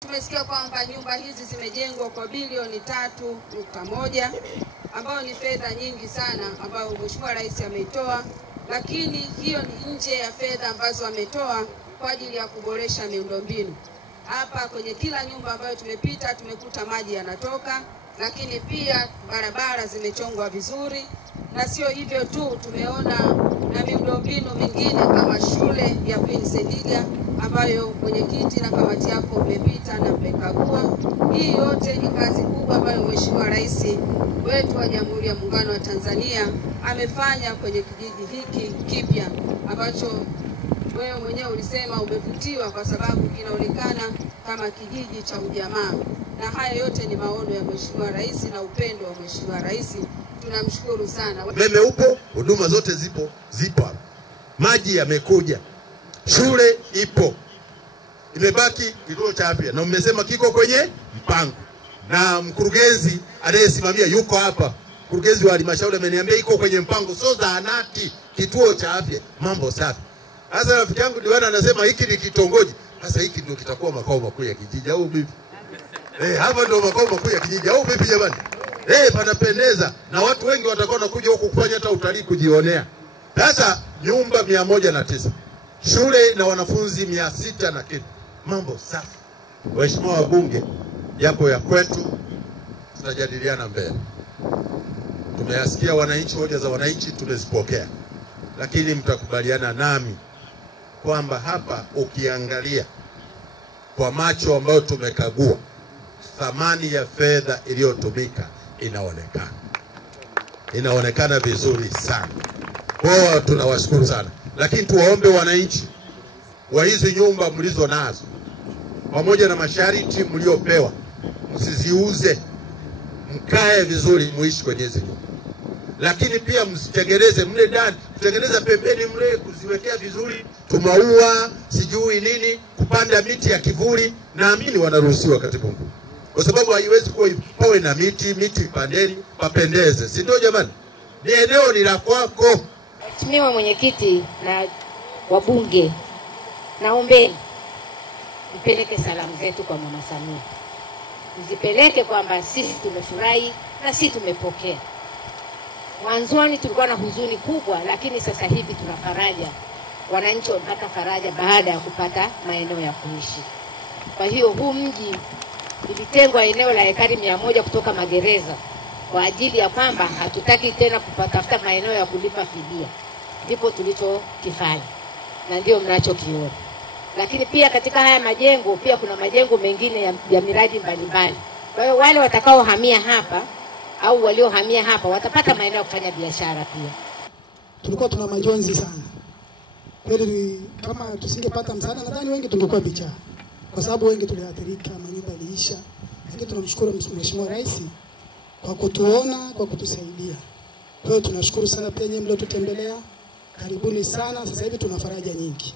Tumesikia kwamba nyumba hizi zimejengwa kwa bilioni 3.1 ambayo ni fedha nyingi sana ambayo Mheshimiwa Rais ameitoa, lakini hiyo ni nje ya fedha ambazo ametoa kwa ajili ya kuboresha miundombinu. Hapa kwenye kila nyumba ambayo tumepita tumekuta maji yanatoka, lakini pia barabara zimechongwa vizuri, na sio hivyo tu, tumeona na miundombinu mingine kama shule ya Queen Sendiga ambayo mwenyekiti na kamati yako mmepita na mmekagua. Hii yote ni kazi kubwa ambayo Mheshimiwa Rais wetu wa Jamhuri ya Muungano wa Tanzania amefanya kwenye kijiji hiki kipya ambacho wewe mwenyewe ulisema umevutiwa kwa sababu kinaonekana kama kijiji cha ujamaa. Na haya yote ni maono ya Mheshimiwa Rais na upendo wa Mheshimiwa Rais. Tunamshukuru sana. Umeme upo, huduma zote zipo. Maji yamekuja. Shule ipo. Imebaki kituo cha afya na mmesema kiko kwenye mpango. Na mkurugenzi anayesimamia yuko hapa. Mkurugenzi wa halmashauri ameniambia iko kwenye mpango, so zahanati, kituo cha afya, mambo safi. Sasa rafiki yangu diwani anasema hiki ni kitongoji. Sasa hiki ndio kitakuwa makao makuu ya kijiji au vipi? Hapa ndio makao makuu ya kijiji au vipi jamani? Panapendeza na watu wengi watakuwa wanakuja huku kufanya hata utalii kujionea. Sasa nyumba 109. Shule na wanafunzi 600 na kitu. Mambo safi. Waheshimiwa wabunge, yapo ya kwetu, tutajadiliana mbele. Tumeyasikia wananchi, hoja za wananchi tumezipokea. Lakini mtakubaliana nami kwamba hapa ukiangalia kwa macho ambayo tumekagua, thamani ya fedha iliyotumika inaonekana vizuri sana. Kwa tunawashukuru sana. Lakini tuwaombe wananchi wa hizi nyumba mlizo nazo, pamoja na masharti mliopewa, msiziuze, mkae vizuri muishi kwenye hizi nyumba. Lakini pia msitengeneze mle ndani, kutengeneza pembeni mle, kuziwekea vizuri, tumaua, sijui nini, kupanda miti ya kivuli, naamini wanaruhusiwa katibu mkuu. Kwa sababu haiwezi kuwa pawe na miti pandeni, papendeze. Si ndio jamani? Ni eneo ni la kwako. Mheshimiwa mwenyekiti na wabunge, naombeni mpeleke salamu zetu kwa Mama Samia. Mzipeleke kwamba sisi tumefurahi na sisi tumepokea. Mwanzoni tulikuwa na huzuni kubwa, lakini sasa hivi tuna faraja. Wananchi wamepata faraja baada ya kupata maeneo ya kuishi. Kwa hiyo huu mji ilitengwa eneo la ekari 100 kutoka magereza kwa ajili ya kwamba hatutaki tena kupatafuta maeneo ya kulipa fidia. Ndipo tulichokifanya na ndio mnachokiona. Lakini pia katika haya majengo pia kuna majengo mengine ya miradi mbalimbali. Kwa hiyo wale watakaohamia hapa au waliohamia hapa watapata maeneo ya kufanya biashara pia. Tulikuwa tuna majonzi sana. Kweli kama tusingepata msaada nadhani wengi tungekuwa bichaa. Kwa sababu wengi tuliathirika, manyumba iliisha. Lakini tunamshukuru Mheshimiwa Rais kwa kutuona, kwa kutusaidia. Kwa hiyo tunashukuru sana pia nyinyi mliotutembelea. Karibuni sana. Sasa hivi tuna faraja nyingi.